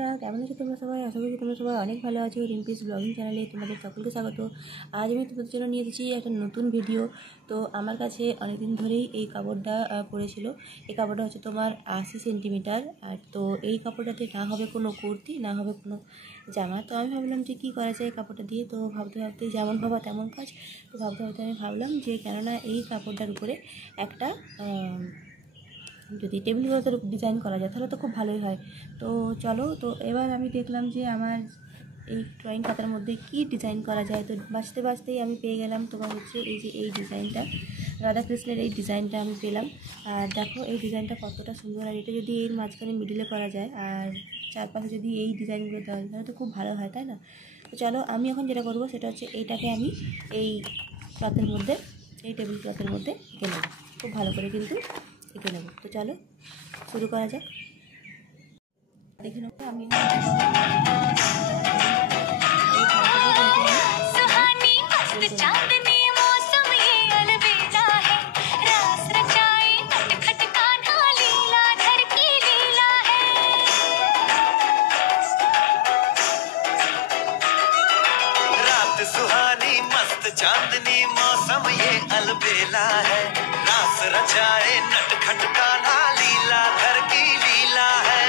বন্ধুরা, কেমন আছো তোমরা সবাই? আশা করি তোমরা সবাই অনেক ভালো আছো। রিম্পিস ব্লগিং চ্যানেলে তোমাদের সকলকে স্বাগত। আজ আমি তোমাদের জন্য নিয়ে এসেছি একটা নতুন ভিডিও। তো আমার কাছে অনেকদিন ধরেই এই কাপড়টা পড়েছিল। এই কাপড়টা হচ্ছে তোমার 80 সেন্টিমিটার। আর তো এই কাপড়টাতে না হবে কোনো কুর্তি, না হবে কোনো জামা। তো আমি ভাবলাম যে কী করা যায় কাপড়টা দিয়ে। তো ভাবতে ভাবতে যেমন ভাবা তেমন কাজ। তো ভাবতে ভাবতে আমি ভাবলাম যে কেননা এই কাপড়টার উপরে একটা যদি টেবিল ক্লথের ডিজাইন করা যায় তাহলে তো খুব ভালোই হয়। তো চলো, তো এবার আমি দেখলাম যে আমার এই ড্রয়িং খাতার মধ্যে কি ডিজাইন করা যায়। তো বাঁচতে বাঁচতেই আমি পেয়ে গেলাম তোমার হচ্ছে এই যে এই ডিজাইনটা, রাধাকৃষ্ণের এই ডিজাইনটা আমি পেলাম। আর দেখো এই ডিজাইনটা কতটা সুন্দর। আর এটা যদি এর মাঝখানে মিডিলে করা যায় আর চারপাশে যদি এই ডিজাইনগুলো দেওয়া যায় তাহলে তো খুব ভালো হয়, তাই না? তো চলো, আমি এখন যেটা করবো সেটা হচ্ছে এইটাকে আমি এই ক্লথের মধ্যে, এই টেবিল ক্লথের মধ্যে এঁকে নেব, খুব ভালো করে কিন্তু এঁকে নেব। তো চলো শুরু করা যাক। দেখে নেবো আমি सुहानी मस्त चांदनी मौसम ये अलबेला है, रास रचाए नटखट कान्हा लीला घर की लीला है।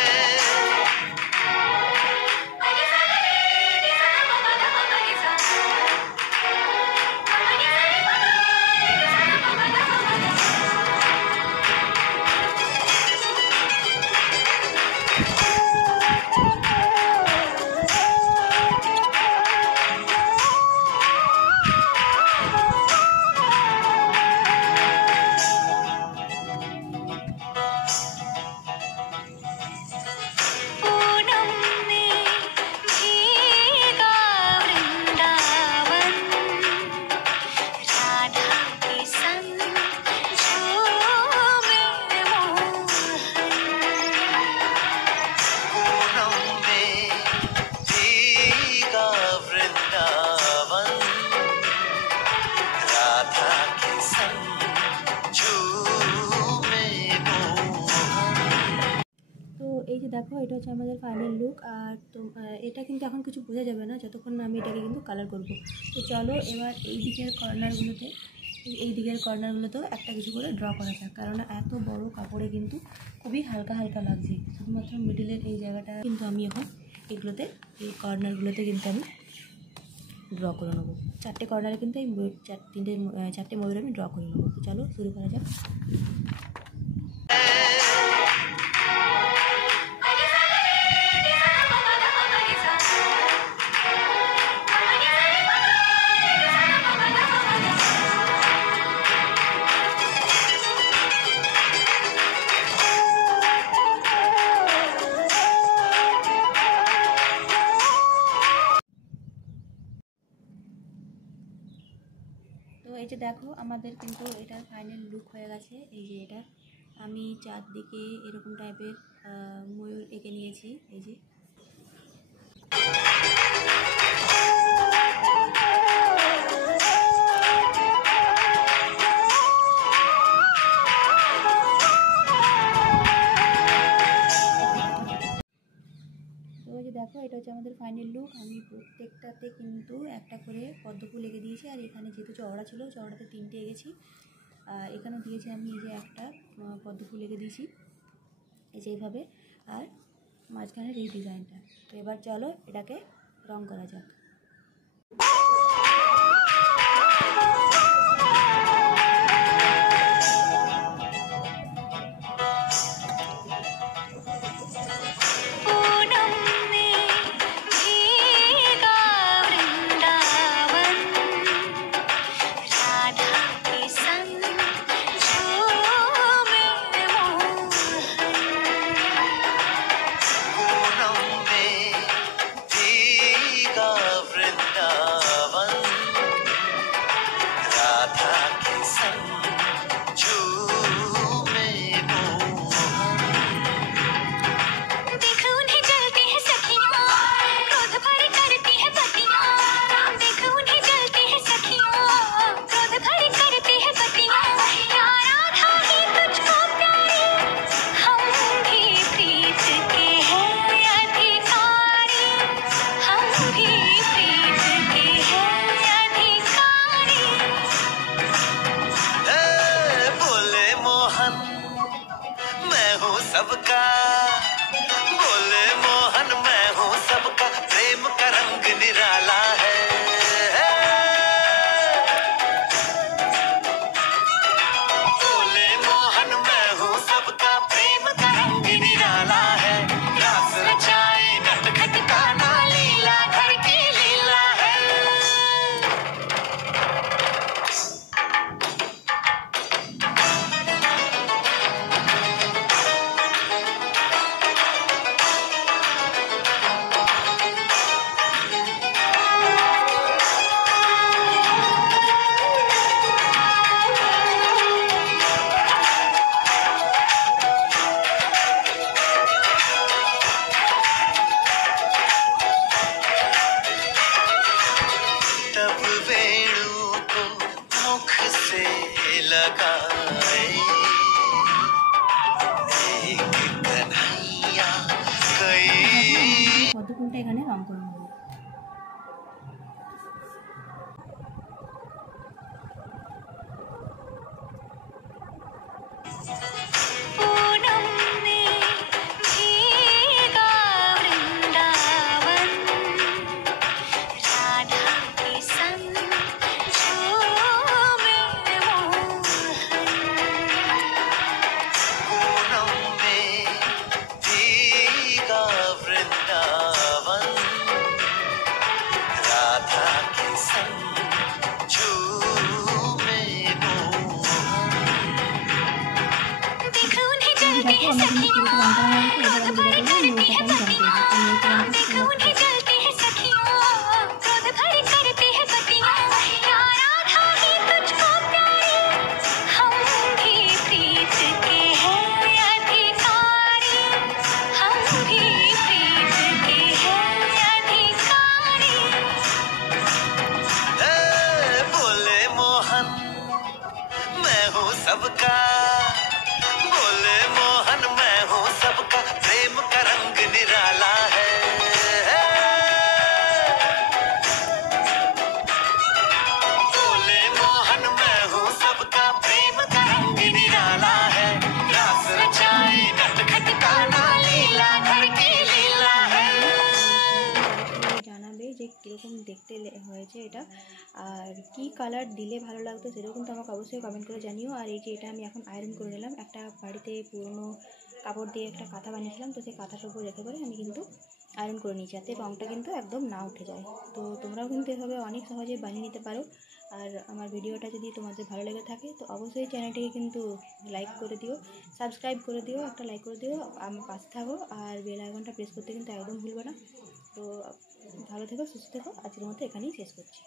এই যে দেখো, এটা হচ্ছে আমাদের ফাইনাল লুক। আর তো এটা কিন্তু এখন কিছু বোঝা যাবে না যতক্ষণ না আমি এটাকে কিন্তু কালার করব। তো চলো এবার এই দিকের কর্নারগুলোতেও একটা কিছু করে ড্র করা যাক, কারণ এত বড় কাপড়ে কিন্তু খুবই হালকা হালকা লাগছে। শুধুমাত্র মিডিলের এই জায়গাটা কিন্তু আমি এখন এগুলোতে, এই কর্নারগুলোতে কিন্তু আমি ড্র করে নেবো। চারটে কর্নারে কিন্তু এই চারটে ময়ূর আমি ড্র করে নেবো। তো চলো শুরু করা যাক। তো এই যে দেখো, আমাদের কিন্তু এটার ফাইনাল লুক হয়ে গেছে। এই যে এটা আমি চারদিকে এরকম টাইপের ময়ূর এঁকে নিয়েছি। এই যে দেখো, এটা হচ্ছে আমাদের ফাইনাল লুক। আমি প্রত্যেকটাতে কিন্তু একটা করে পদ্ম ফুল এঁকে দিয়েছি। আর এখানে যেহেতু চওড়া ছিল, চওড়াতে 3টে এঁকেছি। আর এখানেও দিয়েছি আমি এই যে একটা পদ্ম ফুল এঁকে দিয়েছি এই যে এইভাবে, আর মাঝখানের এই ডিজাইনটা। তো এবার চলো এটাকে রং করা যাক। लगाए एक कन्हैया कई। পদ্ম ফুলটা এখানে রং করে নেব। দেখো আমার কিন্তু পুরোটা রং করা হয়ে গেছে। এবার আমি যেটা করবো নৌকাটা আমি রং করবো। এই सबका बोले मोहन मैं हूँ सबका, प्रेम का रंग निराला है। बोले मोहन मैं हूँ सबका, प्रेम का रंग निराला है। रास रचाए नटखट गाना, लीला घर की लीला है। জানাবে যে কীরকম দেখতে হয়েছে এটা, আর কি কালার দিলে ভালো লাগতো সেটাও কিন্তু আমাকে অবশ্যই কমেন্ট করে জানিও। আর এই যে এটা আমি এখন আয়রন করে নিলাম, একটা বাড়িতে পুরনো কাপড় দিয়ে একটা কাঁথা বানিয়েছিলাম, তো সেই কাঁথাটার উপর রেখে পরে আমি কিন্তু আয়রন করে নিয়েছি, যাতে রঙটা কিন্তু একদম না উঠে যায়। তো তোমরাও কিন্তু এভাবে অনেক সহজে বানিয়ে নিতে পারো। আর আমার ভিডিওটা যদি তোমাদের ভালো লেগে থাকে তো অবশ্যই চ্যানেলটিকে কিন্তু লাইক করে দিও, সাবস্ক্রাইব করে দিও, একটা লাইক করে দিও, আমার পাশে থাকো, আর বেল আইকনটা প্রেস করতে কিন্তু একদম ভুলবে না। তো ভালো থেকো, সুস্থ থেকো, আজকের মতো এখানেই শেষ করছি।